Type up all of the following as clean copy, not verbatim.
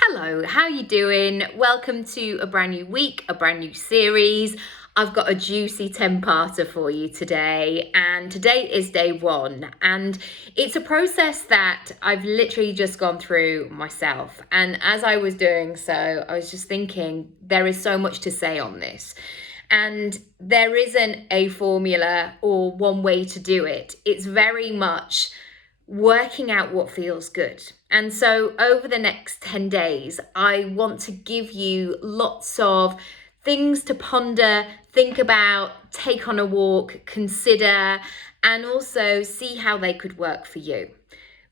Hello, how you doing? Welcome to a brand new week, a brand new series. I've got a juicy 10-parter for you today, and today is day one, and it's a process that I've literally just gone through myself. And as I was doing so, I was just thinking there is so much to say on this. And there isn't a formula or one way to do it. It's very much working out what feels good. And so over the next 10 days, I want to give you lots of things to ponder, think about, take on a walk, consider, and also see how they could work for you.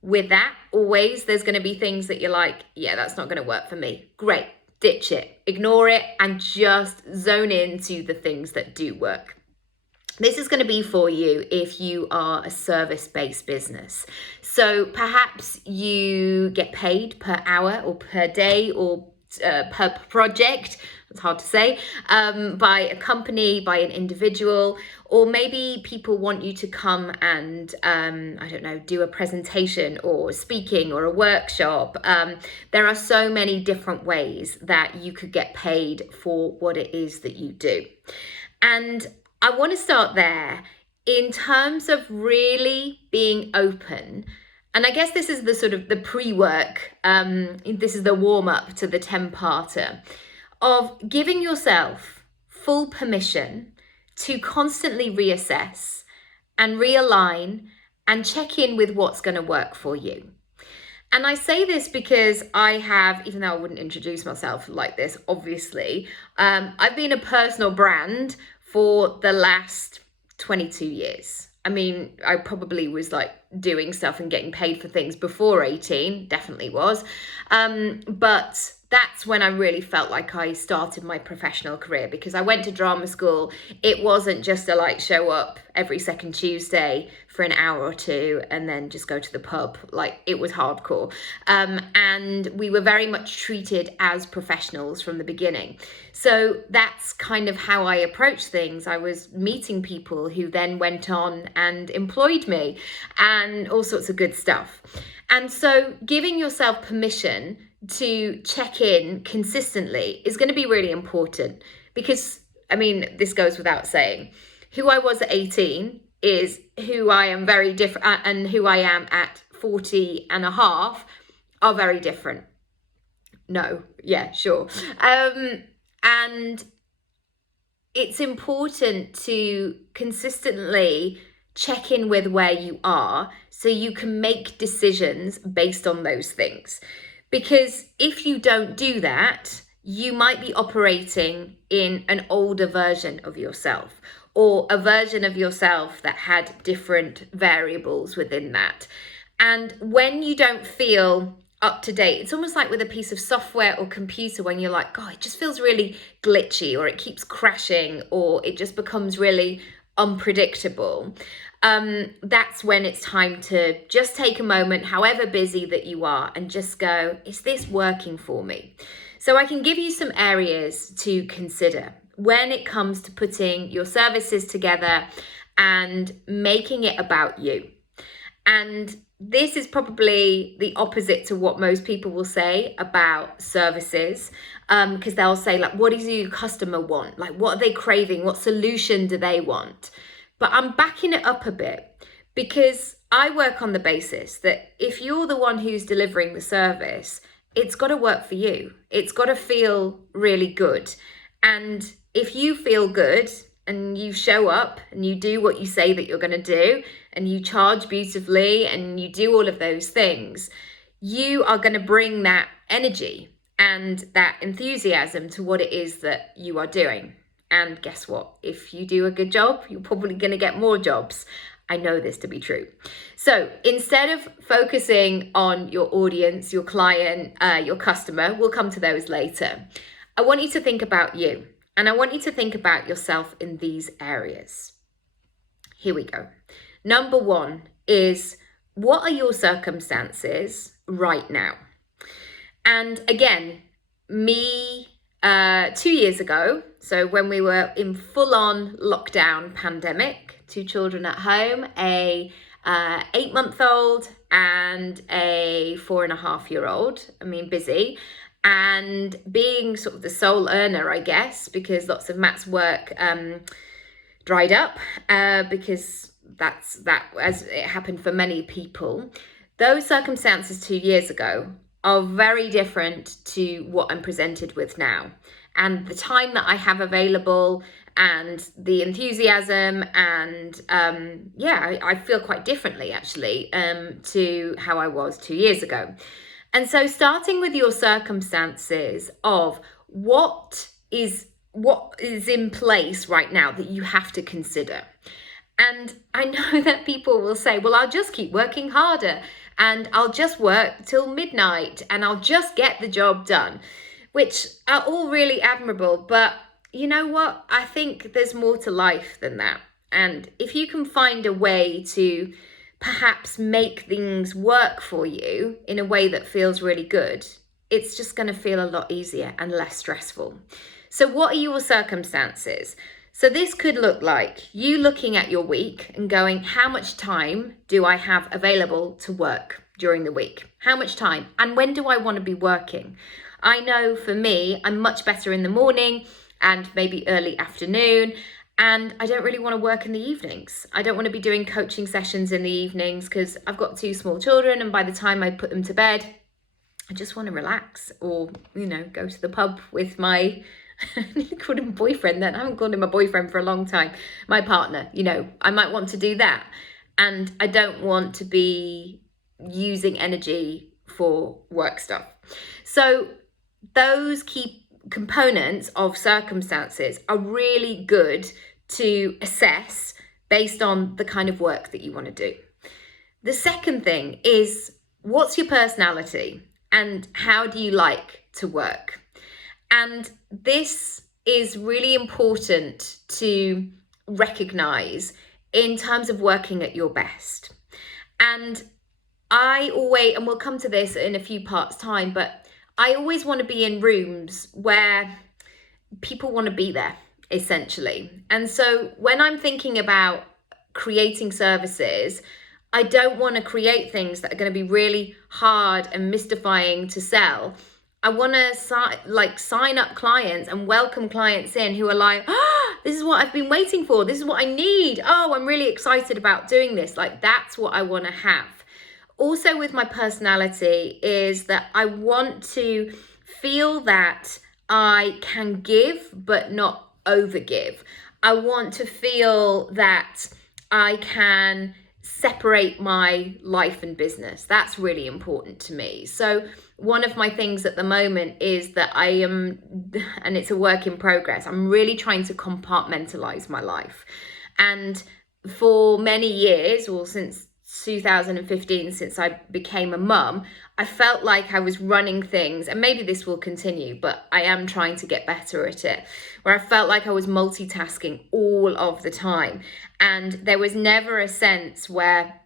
With that, always there's going to be things that you're like, yeah, that's not going to work for me. Great, ditch it, ignore it, and just zone into the things that do work. This is going to be for you if you are a service-based business. So perhaps you get paid per hour or per day or per project, it's hard to say, by a company, by an individual, or maybe people want you to come and, I don't know, do a presentation or speaking or a workshop. There are so many different ways that you could get paid for what it is that you do. And I want to start there in terms of really being open. And I guess this is the sort of the pre-work. This is the warm-up to the 10-parter of giving yourself full permission to constantly reassess and realign and check in with what's going to work for you. And I say this because I have, even though I wouldn't introduce myself like this, obviously, I've been a personal brand for the last 22 years. I mean, I probably was like doing stuff and getting paid for things before 18, definitely was. But that's when I really felt like I started my professional career, because I went to drama school. It wasn't just a like show up every second Tuesday for an hour or two and then just go to the pub. Like, it was hardcore. And we were very much treated as professionals from the beginning. So that's kind of how I approached things. I was meeting people who then went on and employed me and all sorts of good stuff. And so giving yourself permission to check in consistently is going to be really important, because, I mean, this goes without saying, who I was at 18 is who I am very different, and who I am at 40 and a half are very different. No, yeah, sure. And it's important to consistently check in with where you are so you can make decisions based on those things. Because if you don't do that, you might be operating in an older version of yourself, or a version of yourself that had different variables within that. And when you don't feel up to date, it's almost like with a piece of software or computer, when you're like, God, it just feels really glitchy, or it keeps crashing, or it just becomes really unpredictable. That's when it's time to just take a moment, however busy that you are, and just go, is this working for me? So I can give you some areas to consider when it comes to putting your services together and making it about you. And this is probably the opposite to what most people will say about services, because they'll say, like, what does your customer want? Like, what are they craving? What solution do they want? But I'm backing it up a bit, because I work on the basis that if you're the one who's delivering the service, it's got to work for you. It's got to feel really good. And if you feel good and you show up and you do what you say that you're going to do, and you charge beautifully and you do all of those things, you are going to bring that energy and that enthusiasm to what it is that you are doing. And guess what? If you do a good job, you're probably going to get more jobs. I know this to be true. So instead of focusing on your audience, your client, your customer, we'll come to those later. I want you to think about you, and I want you to think about yourself in these areas. Here we go. Number one is, what are your circumstances right now? And again, me 2 years ago, so when we were in full-on lockdown pandemic, 2 children at home, a 8-month-old and a 4.5-year-old, I mean, busy. and being sort of the sole earner, I guess, because lots of Matt's work dried up, because that as it happened for many people. Those circumstances 2 years ago are very different to what I'm presented with now. And the time that I have available and the enthusiasm and I feel quite differently actually to how I was 2 years ago. And so starting with your circumstances of what is in place right now that you have to consider. And I know that people will say, well, I'll just keep working harder and I'll just work till midnight and I'll just get the job done, which are all really admirable. But you know what? I think there's more to life than that. And if you can find a way to perhaps make things work for you in a way that feels really good, it's just going to feel a lot easier and less stressful. So what are your circumstances? So this could look like you looking at your week and going, how much time do I have available to work during the week? How much time? And when do I want to be working? I know for me, I'm much better in the morning and maybe early afternoon. And I don't really want to work in the evenings. I don't want to be doing coaching sessions in the evenings because I've got 2 small children. And by the time I put them to bed, I just want to relax or, go to the pub with my, I called him boyfriend then. I haven't called him a boyfriend for a long time. My partner, I might want to do that. And I don't want to be using energy for work stuff. So those key components of circumstances are really good to assess based on the kind of work that you want to do. The second thing is, what's your personality and how do you like to work? And this is really important to recognize in terms of working at your best. And and we'll come to this in a few parts time, but I always want to be in rooms where people want to be there, essentially. And so when I'm thinking about creating services, I don't want to create things that are going to be really hard and mystifying to sell. I want to sign up clients and welcome clients in who are like, this is what I've been waiting for. This is what I need. Oh, I'm really excited about doing this. That's what I want to have. Also with my personality is that I want to feel that I can give, but not overgive. I want to feel that I can separate my life and business. That's really important to me. So one of my things at the moment is that I am, and it's a work in progress, I'm really trying to compartmentalize my life. And for many years, or since 2015, since I became a mum, I felt like I was running things, and maybe this will continue, but I am trying to get better at it, where I felt like I was multitasking all of the time. And there was never a sense where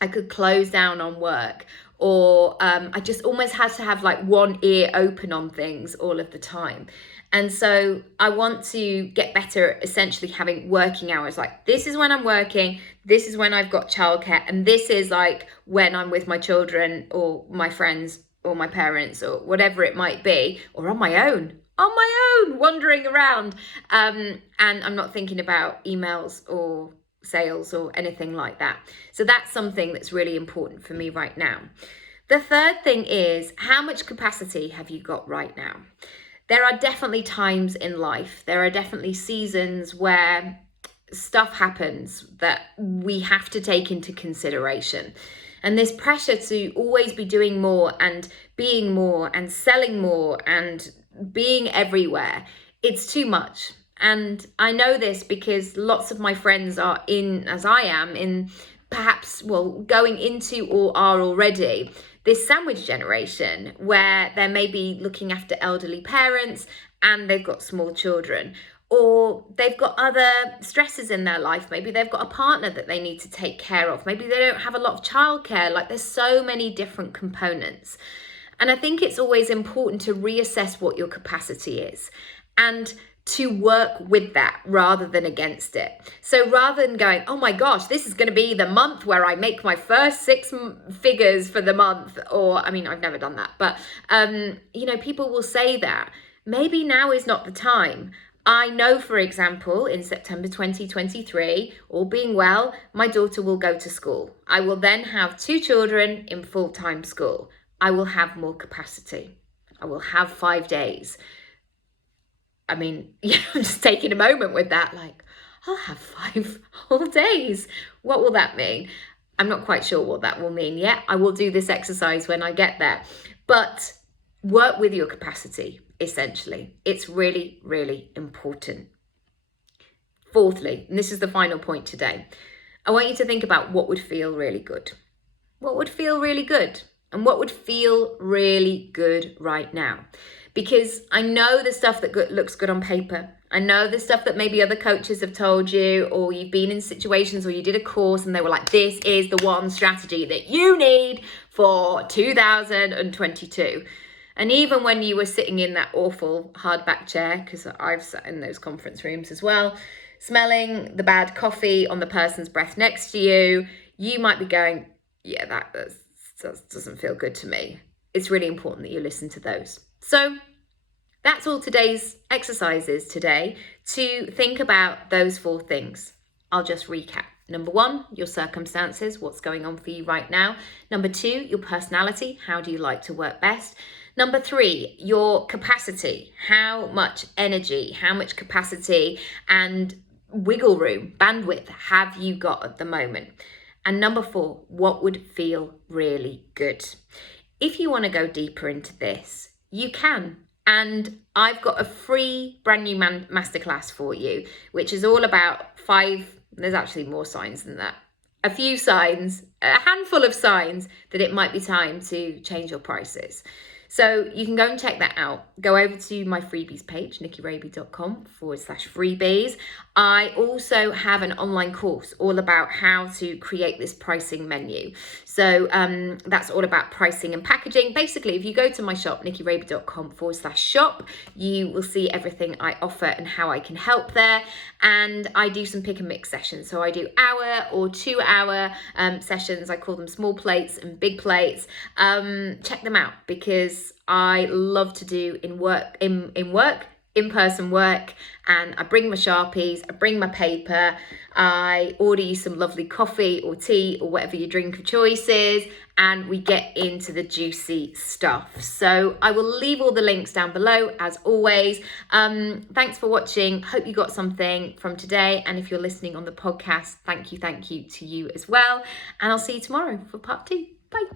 I could close down on work, or I just almost had to have one ear open on things all of the time. And so I want to get better at essentially having working hours. This is when I'm working, this is when I've got childcare, and this is when I'm with my children or my friends or my parents or whatever it might be, or on my own, wandering around. And I'm not thinking about emails or sales or anything like that. So that's something that's really important for me right now. The third thing is, how much capacity have you got right now? There are definitely times in life, there are definitely seasons where stuff happens that we have to take into consideration. And this pressure to always be doing more and being more and selling more and being everywhere, it's too much. And I know this because lots of my friends are in, as I am, in perhaps, going into or are already this sandwich generation where they're maybe looking after elderly parents and they've got small children, or they've got other stresses in their life. Maybe they've got a partner that they need to take care of. Maybe they don't have a lot of childcare. There's so many different components. And I think it's always important to reassess what your capacity is and to work with that rather than against it. So rather than going, oh my gosh, this is going to be the month where I make my first six figures for the month, or I mean, I've never done that, but people will say that. Maybe now is not the time. I know, for example, in September 2023, all being well, my daughter will go to school. I will then have 2 children in full-time school. I will have more capacity. I will have 5 days. I mean, I'm just taking a moment with that, like, I'll have 5 whole days. What will that mean? I'm not quite sure what that will mean yet. I will do this exercise when I get there. But work with your capacity, essentially. It's really, really important. Fourthly, and this is the final point today, I want you to think about what would feel really good. What would feel really good? And what would feel really good right now? Because I know the stuff that looks good on paper. I know the stuff that maybe other coaches have told you, or you've been in situations where you did a course and they were like, this is the one strategy that you need for 2022. And even when you were sitting in that awful hardback chair, because I've sat in those conference rooms as well, smelling the bad coffee on the person's breath next to you, you might be going, yeah, that doesn't feel good to me. It's really important that you listen to those. So that's all today's exercises today, to think about those 4 things. I'll just recap. Number 1, your circumstances, what's going on for you right now. Number 2, your personality, how do you like to work best? Number 3, your capacity, how much energy, how much capacity and wiggle room, bandwidth have you got at the moment? And number 4, what would feel really good? If you want to go deeper into this, you can. And I've got a free brand new masterclass for you, which is all about 5, there's actually more signs than that. A few signs, a handful of signs that it might be time to change your prices. So you can go and check that out. Go over to my freebies page, nikkieraby.com/freebies. I also have an online course all about how to create this pricing menu. So that's all about pricing and packaging. Basically, if you go to my shop, nikkieraby.com/shop, you will see everything I offer and how I can help there. And I do some pick and mix sessions. So I do hour or 2 hour sessions. I call them small plates and big plates. Check them out, because I love to do in-person work, and I bring my Sharpies, I bring my paper, I order you some lovely coffee or tea or whatever your drink of choice is, and we get into the juicy stuff. So I will leave all the links down below as always. Thanks for watching. Hope you got something from today. And if you're listening on the podcast, thank you to you as well. And I'll see you tomorrow for part 2. Bye.